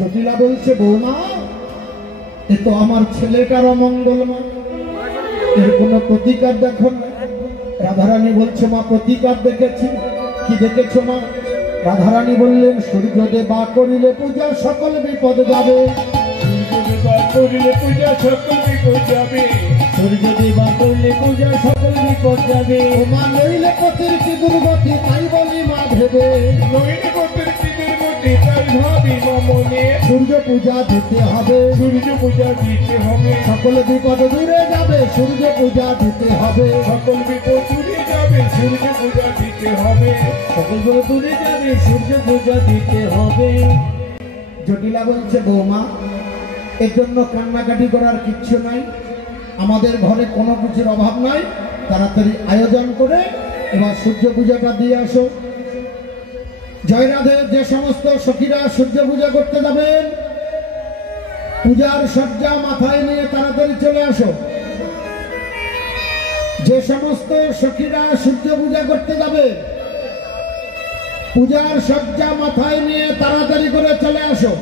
জটিলা বলছে বৌমা এ তো আমার ছেলেটার অমঙ্গলমা, এর কোনো প্রতিকার দেখো না। রাধারানী বলছে মা প্রতিকার দেখেছি। কি দেখেছো মা? রাধারানী বললেন সূর্যদেবা করিলে পূজা সকল বিপদ যাবে। সূর্যদেবা করিলে পূজা সকল বিপদ যাবে। সূর্যদেবা করলে পূজা সকল বিপদ যাবে। মা নইলে পথের কি দুর্গতি তাই বলি মা ভেবে। নইলে পথের কি দুর্গতি তাই ভাবি মা মনে। সূর্য পূজা দিতে হবে। সূর্য পূজা দিতে হবে। সকল বিপদ দূরে যাবে। সূর্য পূজা দিতে হবে। সকল বিপদ দূরে যাবে। সূর্য পূজা দিতে হবে। সকল বিপদ দূরে যাবে। সূর্য পূজা দিতে হবে। জটিলা বলছে বৌমা এর জন্য কান্নাকাটি করার কিচ্ছু নাই, আমাদের ঘরে কোনো কিছুর অভাব নাই, তাড়াতাড়ি আয়োজন করে এবার সূর্য পূজাটা দিয়ে আসো। জয়রাধে যে সমস্ত সখীরা সূর্য পূজা করতে যাবেন পূজার সজ্জা মাথায় নিয়ে তাড়াতাড়ি চলে আসো। যে সমস্ত সখীরা সূর্য পূজা করতে যাবে পূজার সজ্জা মাথায় নিয়ে তাড়াতাড়ি করে চলে আসো।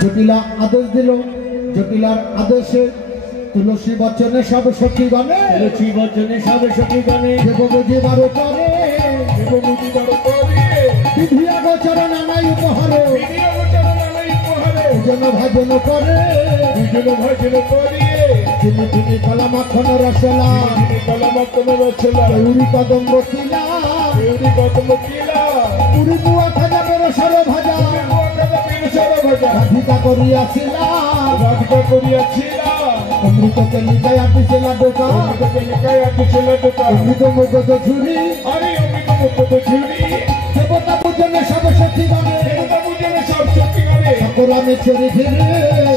জটিলা আদেশ দিল। জটিলার আদেশে তুলসী বচনে সব সখীগণে। তুলসী বচনে সব সখীগণে। দেব বুঝিবার করে। দেব বুঝিবার করে। বিধিয়া গোচর নানাই উপহারে। বিধিয়া গোচর নানাই উপহারে। ভজন ভাজন করে। ভজন ভাজন করে। চিনি চিনি কলা মাখন রসলা। চিনি কলা মাখন রসলা। উড়ি কদম্ব কিলা। উড়ি কদম্ব কিলা। উড়ি বুয়া খাজা বেরসর ভাজা। রাধিকা করিয়াছিলা। রাধিকা করিয়াছিলা। অমৃতকে লিখাইয়া দিছিলা দোকা। অমৃতকে লিখাইয়া দিছিলা দোকা। অমৃত মুগত ঝুরি। আরে অমৃত মুগত ঝুরি। দেবতা পূজনে সব সখীগণে। দেবতা পূজনে সব সখীগণে। সকরামে চুরি ঘিরে।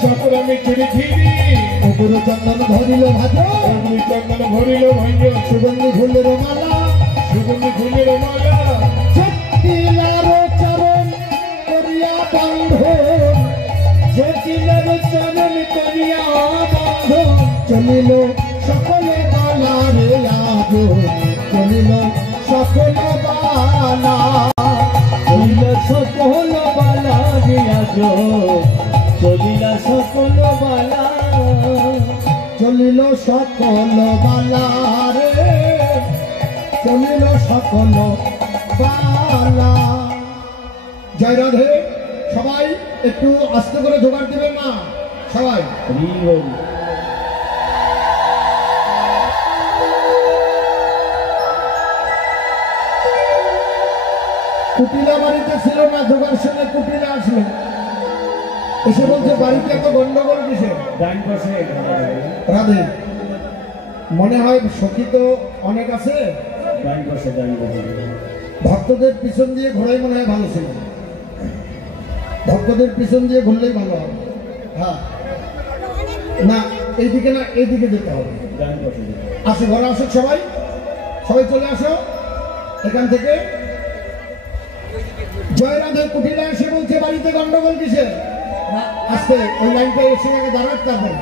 সকরামে চুরি ঘিরি। অপুর চন্দন ধরিল ভাজ। অপুর চন্দন ধরিল ভাজ। সুগন্ধি ফুলের মালা। সুগন্ধি ফুলের মালা। জটিলার চরণ করিয়া বন্ধন। জটিলার চরণ করিয়া বন্ধন। চলিল সকলে বালা রে আজ। চলিল সকল বালা। চলিল সকল বালা রে আজ। চলিল সকল বালা। চলিল সকল বালা রে। চলিল সকল বালা। জয় রাধে। সবাই একটু আস্তে করে জোগাড় দিবেন না সবাই। কুটিলা বাড়িতে ছিল না, জোগাড় শুনে কুটিলা আসলো। এসে বলছে বাড়িতে এত গন্ডগোল কিসের? রাধে মনে হয় সখী তো অনেক আছে। ভক্তদের পিছন দিয়ে ঘোরাই মনে হয় ভালো ছিল। ভক্তদের পিছন দিয়ে ঘুরলেই ভালো হবে। হ্যাঁ না এইদিকে না এইদিকে যেতে হবে। আসো ঘরে আসো সবাই। সবাই চলে আসো এখান থেকে। জয় রাধে। কুটিলা এসে বলছে বাড়িতে গন্ডগোল কিসের? আজকে ওই লাইনটা এসে আগে দাঁড়াতে হবে।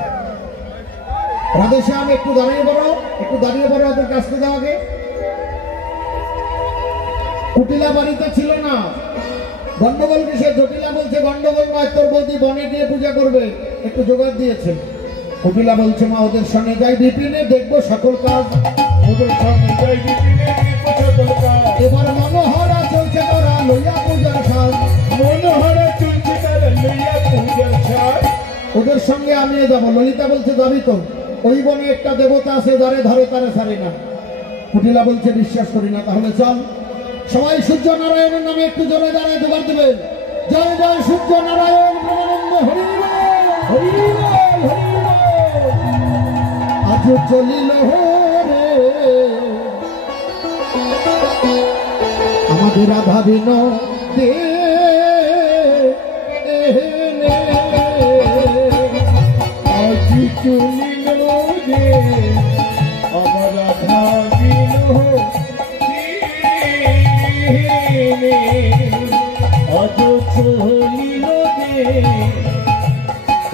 রাধে শ্যাম একটু দাঁড়িয়ে পড়ো। একটু দাঁড়িয়ে পড়ো। ওদেরকে আসতে দাও আগে। কুটিলা বাড়িতে ছিল না। গন্ডগোল কিসের? জটিলা বলছে গন্ডগোল নয়, তোর বৌদি বনে গিয়ে পূজা করবে, একটু জোগাড় দিয়েছে। কুটিলা বলছে মা ওদের সঙ্গে যাই বিপিনে, দেখবো সকল কাজ। ওদের সঙ্গে যাই বিপিনে, দেখবো সকল কাজ। এবার মনোহরা চলছে তারা লইয়া পূজার সাজ। মনোহরা চলছে তারা লইয়া পূজার সাজ। ওদের সঙ্গে আমিও যাবো। ললিতা বলছে যাবি তো? ওই বনে একটা দেবতা আছে যারে ধরে তারে ছাড়ি না। কুটিলা বলছে বিশ্বাস করি না। তাহলে চল। সবাই সূর্য নারায়ণের নামে একটু জোরে দাঁড়ায় জোগাড় দেবেন। জয় জয় সূর্য নারায়ণ ব্রহ্মানন্দ হরি হরি হরি। আজ চলিল রে আমাদের রাধা বিন দে। আজ চলিল রে আমার রাধা বিন আজ চলিল রে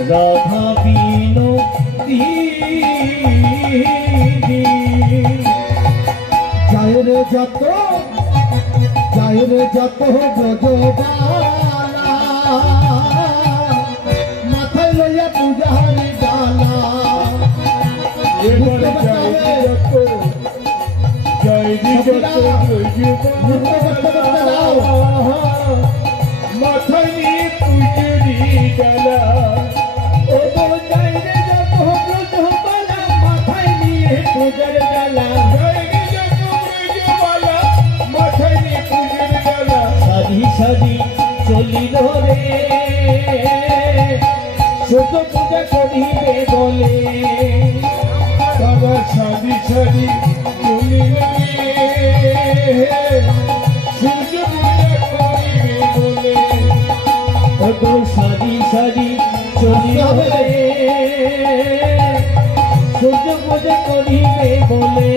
রাধা বিনোদী। যায় রে যত যায় রে যত ব্রজবালা। মাথায় লইয়া পূজাহারি ডালা এবার যাই মাথায় নিয়ে পুজুরি ডালা ও যাই রে যত ব্রজবালা মাথায় নিয়ে পূজার ডালা যাই রে যত ব্রজবালা মাথায় নিয়ে পূজার ডালা সাধি সাধি চলিল রে ছোট পূজা করিবে বলে বাবা সাদি সাদি চলিল সূর্য পূজা করিবে বলে ওগো সাধি সাধি চলিল রে সূর্য পূজা করিবে বলে